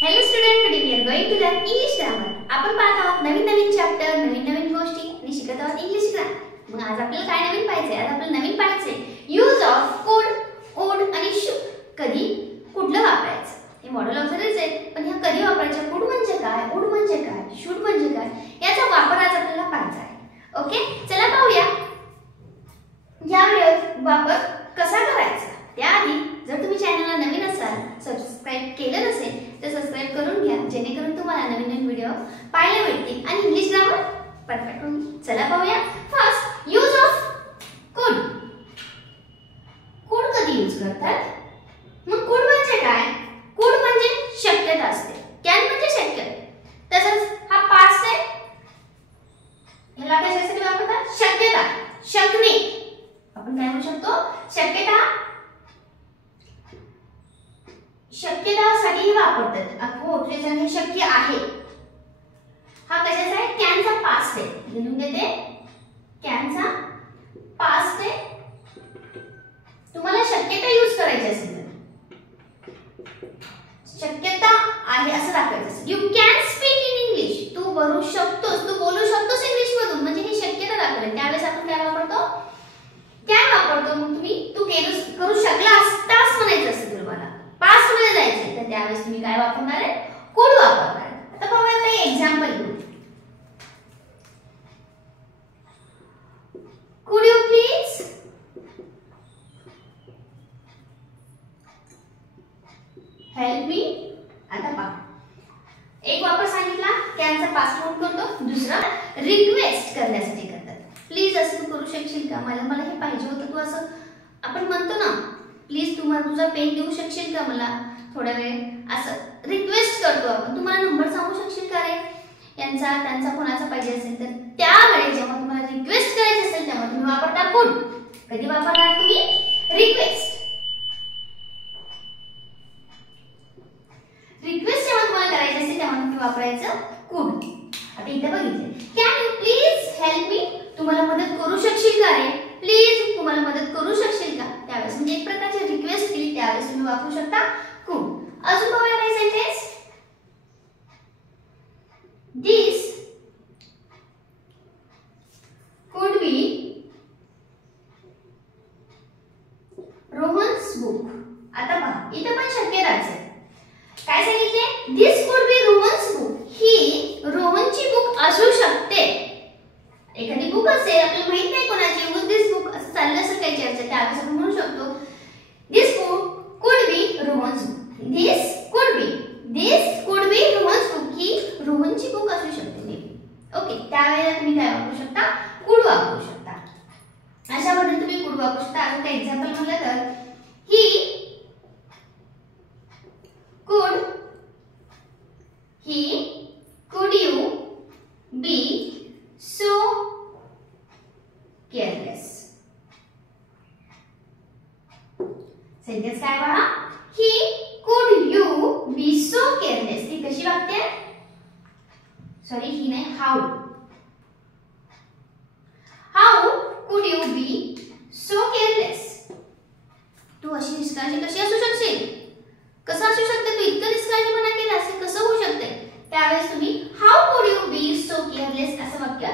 Hello student, today we are going to learn English grammar. आपण पाहत आहोत नवीन chapter, नवीन गोष्टी आणि शिकत आहोत इंग्लिश ग्रामर. मग आज आपल्याला काय नवीन पाहायचे? आज आपल्याला नवीन पाहायचे यूज ऑफ could, would आणि should. कधी कुठलं वापरायचं? हे मॉडेल ऑक्झिलरीज आहे, पण ह्या कधी वापरायचं? could म्हणजे काय? would म्हणजे काय? should म्हणजे काय? याचा वापर आज आपल्याला पाहायचा आहे. ओके, चला पाहूया. या व्हिडिओत वापर कसा करायचा? त्याआधी जर तुम्ही चॅनलला नवीन असाल, सबस्क्राइब केलं नसेल तर सबस्क्राइब करून घ्या, जेणेकरून तुम्हाला नवीन व्हिडिओ पाहायला मिळतील आणि इंग्लिश ग्रामर परफेक्ट होईल. चला पाहूया. First, use of could. could कधी यूज करतात? मग could म्हणजे काय? could म्हणजे शक्यता असते. can म्हणजे शक्य. तसंच हा पास्ट आहे. ह्याला कशासाठी वापरतात? शक्यता, शकणे. आपण काय म्हणू शकतो? शक्यतासाठी वापरतात. हो, हे शक्य आहे. हा कशाचा आहे? कॅनचा पास्ट आहे. लिहून घेते. कॅनचा पास्ट आहे. तुम्हाला शक्यता यूज करायची असेल तर शक्यता आहे असं दाखवायचं असेल. You can speak in English. तू बोलू शकतोस, तू बोलू शकतोस इंग्लिश मधून, म्हणजे ही शक्यता दाखवली. त्यावेळेस आपण काय वापरतो? कॅन वापरतो. मग तू करू शकला असतास म्हणायचं असेल तुम्हाला, पास्ट मध्ये जायचं तर त्यावेळेस तुम्ही काय वापरणार आहे? could वापरणार आहे. आता पाहूया काही एक्झाम्पल घेऊ. could you please help me? आता पहा, एक वापर सांगितला कॅनचा पास्ट मोड करतो. दुसरा रिक्वेस्ट करण्यासाठी करतात. प्लीज असं तू करू शकशील का? मला हे पाहिजे होतं, तू असं आपण म्हणतो ना, प्लीज तू मला तुझा पेन देऊ शकशील का मला थोडा वेळ, असं रिक्वेस्ट करतो आपण. तुम्हाला नंबर सांगू शकशील का रे यांचा त्यांचा कोणाचा पाहिजे असेल तर त्यावेळेस जेव्हा तुम्हाला रिक्वेस्ट करायची असेल तेव्हा तुम्ही वापरता could. कधी वापरणार तुम्ही? रिक्वेस्ट. रिक्वेस्ट जेव्हा तुम्हाला करायची असेल तेव्हा तुम्ही वापरायचं could. आता इथे बघितलं, can you please help me? तुम्हाला मदत करू शकशील का रे? प्लीज तुम्हाला मदत करू शकशील का? त्यावेळेस म्हणजे एक प्रकारची रिक्वेस्ट केली, त्यावेळेस तुम्ही वापरू शकता could. अजून पाहूया काही sentence. This could be Rohan's book. आता पहा, इथे पण शक्यताच आहे. काय सांगितले? This could be Rohan's book. ही रोहनची बुक असू शकते. एखादी बुक असेल, आपल्याला माहित नाही कोणाची, उगाच दिस बुक असं चाललं असेल काही चर्चा, त्यावेळेस आपण म्हणू शकतो this book could be Rohan's book. This could be Rohan's book. ही रोहनची बुक असू शकते. ओके, त्यावेळेला तुम्ही काय वापरू शकता? could वापरू शकता. अशा पद्धतीने तुम्ही could वापरू शकता. अजून काही एक्झाम्पल म्हटलं तर could you be so careless? Sentence काय पहा? could you be so careless. ती कशी वागते? सॉरी, ही नाही, how could you be so careless? तू अशी निष्काळजी कशी असू शकशील? कसं असू शकते? तू इतकं निष्काळजीपणा केला असेल कसं होऊ शकते? त्यावेळेस तुम्ही how could you be so careless असं वाक्य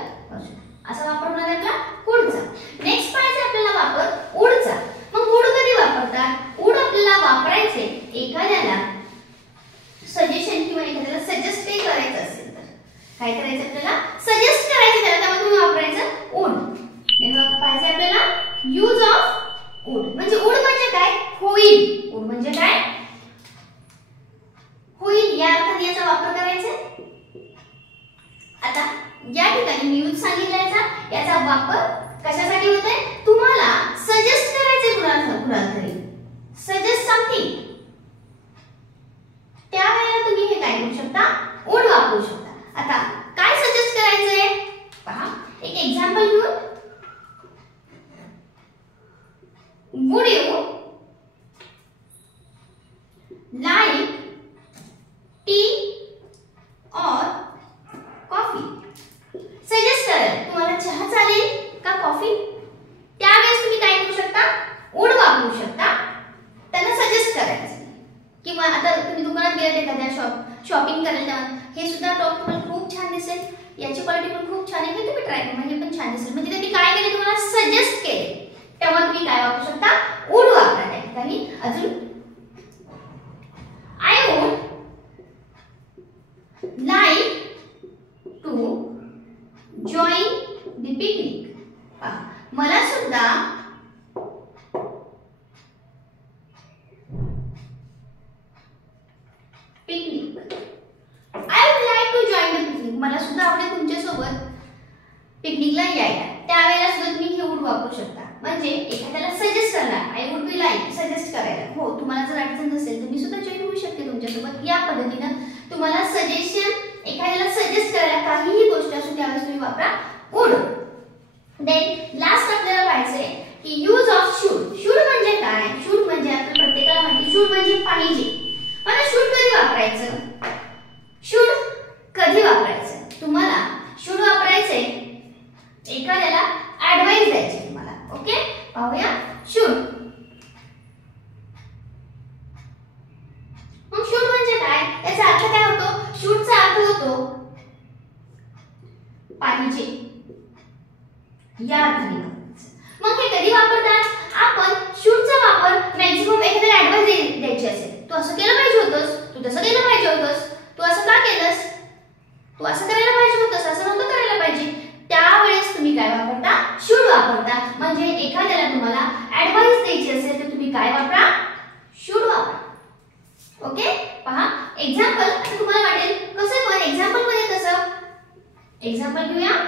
असं वापरणार आहे आपला couldचा. नेक्स्ट पाहिजे आपल्याला वापर wouldचा. मग would कधी वापरतात? would आपल्याला वापरायचे एखाद्याला सजेशन किंवा एखाद्याला सजेस्ट करायचं असेल तर काय करायचं? आपल्याला सजेस्ट करायचं त्याला, तेव्हा तुम्ही वापरायचं would. पाहिजे आपल्याला यूज ऑफ would. म्हणजे would म्हणजे काय? होईल. would म्हणजे काय? होईल या अर्थाने याचा वापर करायचा. आता या ठिकाणी मी यूज सांगितल्याचा याचा वापर कशासाठी होतोय? तुम्हाला सजेस्ट करायचे कुणाला तरी, सजेस्ट समथिंग, त्यावेळेला तुम्ही हे काय करू शकता? would वापरू शकता. आता काय सजेस्ट करायचंय पहा, एक एक्झाम्पल घेऊन. would you like tea or coffee? Suggest करा, तुम्हाला चहा चालेल का कॉफी? त्यावेळेस तुम्ही काय करू शकता? would वापरू शकता. त्यांना सजेस्ट करायचं. किंवा आता तुम्ही दुकानात गेलात एखाद्या शॉपिंग करायला तेव्हा हे सुद्धा टॉप तुम्हाला खूप छान दिसेल. याची क्वालिटी पण खूप छान आहे. हे तुम्ही ट्राय करा, हे पण छान दिसेल. म्हणजे त्यांनी काय केले तुम्हाला सजेस्ट केले, तेव्हा तुम्ही काय वापरू शकता, वुड वापरा त्या ठिकाणी. अजून I would like to join the picnic. मला सुद्धा picnic, I would like to join the picnic, मला सुद्धा आवडेल तुमच्या सोबत पिकनिकला यायला. त्यावेळेला सुद्धा तुम्ही हे वुड वापरू शकता. म्हणजे एखाद्याला सजेस्ट करणार, I would be like suggest करायला. हो, तुम्हाला जर अडचण नसेल तुम्ही सुद्धा जॉईन होऊ शकते तुमच्यासोबत. या पद्धतीनं तुम्हाला सजेशन, एखाद्याला सजेस्ट करायला काहीही गोष्ट असू त्यावेळेस तुम्ही वापरा वुड. देन लास्ट आपल्याला पाहायचंय की यूज ऑफ शूड. शूड म्हणजे काय? शूड म्हणजे आपण प्रत्येकाला माहिती, शूड म्हणजे पाहिजे. पण शूड कधी वापरायचं? शूड कधी वापरायचं? तुम्हाला शूड वापरायचे एखाद्याला ऍडवाइस द्यायची तुम्हाला. ओके, पाहूया शूड. मग शूड म्हणजे काय? याचा अर्थ काय होतो? शूडचा अर्थ होतो पाहिजे, या अर्थाने. मग हे कधी वापरतात? आपण शूडचा वापर मॅक्सिमम एखाद्याला ऍडवाइस द्यायची असेल, तू असं केलं पाहिजे होतंस, तू तसं केलं पाहिजे होतंस, तू असं का केलंस, तू असं करायला पाहिजे होतंस, असं नव्हतं करायला पाहिजे, त्यावेळेस तुम्ही काय वापरता? शूड वापरता. म्हणजे एखाद्याला तुम्हाला ऍडवाइस द्यायची असेल तर तुम्ही काय वापरा? शूड वापरा. ओके, पहा एक्झाम्पल. आता तुम्हाला वाटेल कसं पण एक्झाम्पल मध्ये कसं? एक्झाम्पल घेऊया.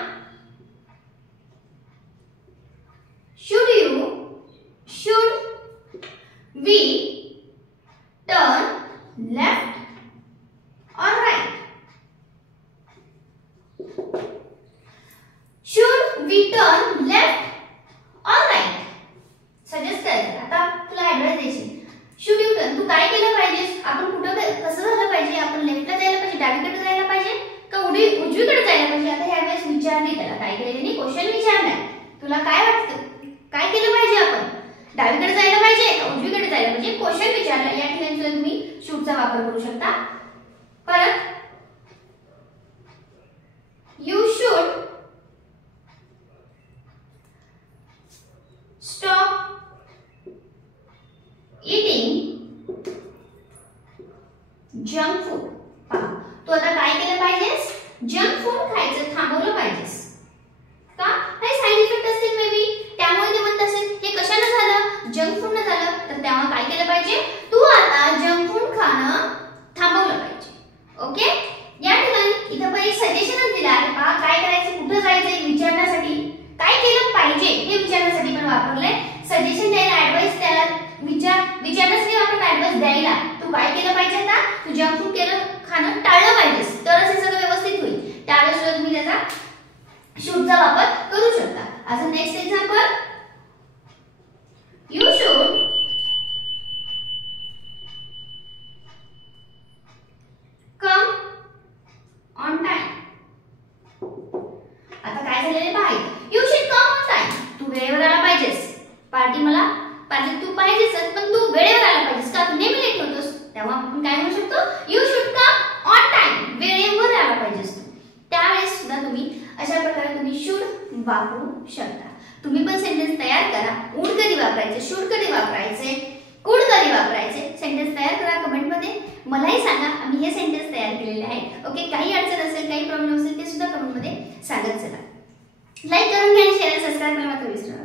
should we turn left or right? Should we turn left or right? Suggest करायचं. आता तुला ऍडवाइस द्यायची. शुड यू टर्न, तू काय केलं पाहिजेस? आपण कुठं कसं झालं पाहिजे? आपण लेफ्टला जायला पाहिजे, डावीकडे जायला पाहिजे का उजवीकडे जायला पाहिजे? आता ह्या वेळेस विचारली त्याला, काय केलं त्यांनी? क्वेश्चन विचारलाय. तुला काय वाटतं? काय केलं पाहिजे? आपण डावीकडे जायला पाहिजे का उजवीकडे जायला पाहिजे? क्वेश्चन विचारला. या ठिकाणी सुद्धा तुम्ही शूडचा वापर करू शकता. परत you should stop eating junk food. तू आता काय केलं पाहिजेस? जंक फूड खायचं थांबवलं पाहिजेस. का? काही साइड इफेक्ट असतील मे बी, त्यामुळे ते म्हणत असेल हे कशाने झालं? जंक फूड ने झालं. तर तेव्हा काय केलं पाहिजे? तू आता जंक फूड खाणं थांबवलं पाहिजे. ओके, या ठिकाणी इथं पण एक सजेशनच दिलं आहे. पहा काय करायचं, कुठं जायचं विचारण्यासाठी, काय केलं पाहिजे हे विचारण्यासाठी पण वापरलंय. सजेशन द्यायला, ऍडवाइस त्याला विचारण्यासाठी वापरलं, ऍडवाइस द्यायला. तू काय केलं पाहिजे? आता तू जंक फूड खाणं टाळलं पाहिजेस, तरच हे सगळं व्यवस्थित होईल. त्यावेळेस सुद्धा तुम्ही त्याचा शूडचा वापर करू शकता. अजून next example. You should come on time. आता काय झालेलं पाहिजे? You should come on time, तू वेळेवर आला पाहिजेस. पार्टी तू पाहिजेस, पण तू वेळेवर आला पाहिजेस. का? तू नेहमी लेट होतोस. तेव्हा आपण काय म्हणू शकतो? You should come on time, वेळेवर आला पाहिजेस तू. त्यावेळेस सुद्धा तुम्ही अशा प्रकारे तुम्ही शूड वापरू शकता. तुम्ही पण सेंटेन्स तयार करा. वुड कधी वापरायचे, शूड कधी वापरायचे, कुड कधी वापरायचे, सेंटेन्स तयार करा कमेंट मध्ये. मलाही सांगा, आम्ही हे सेंटेन्स तयार केलेले आहेत. ओके, काही अडचण असेल, काही प्रॉब्लेम असेल ते सुद्धा कमेंट मध्ये सांगत चला. लाईक करून घ्या, शेअर, सबस्क्राइब करायला विसरू नका.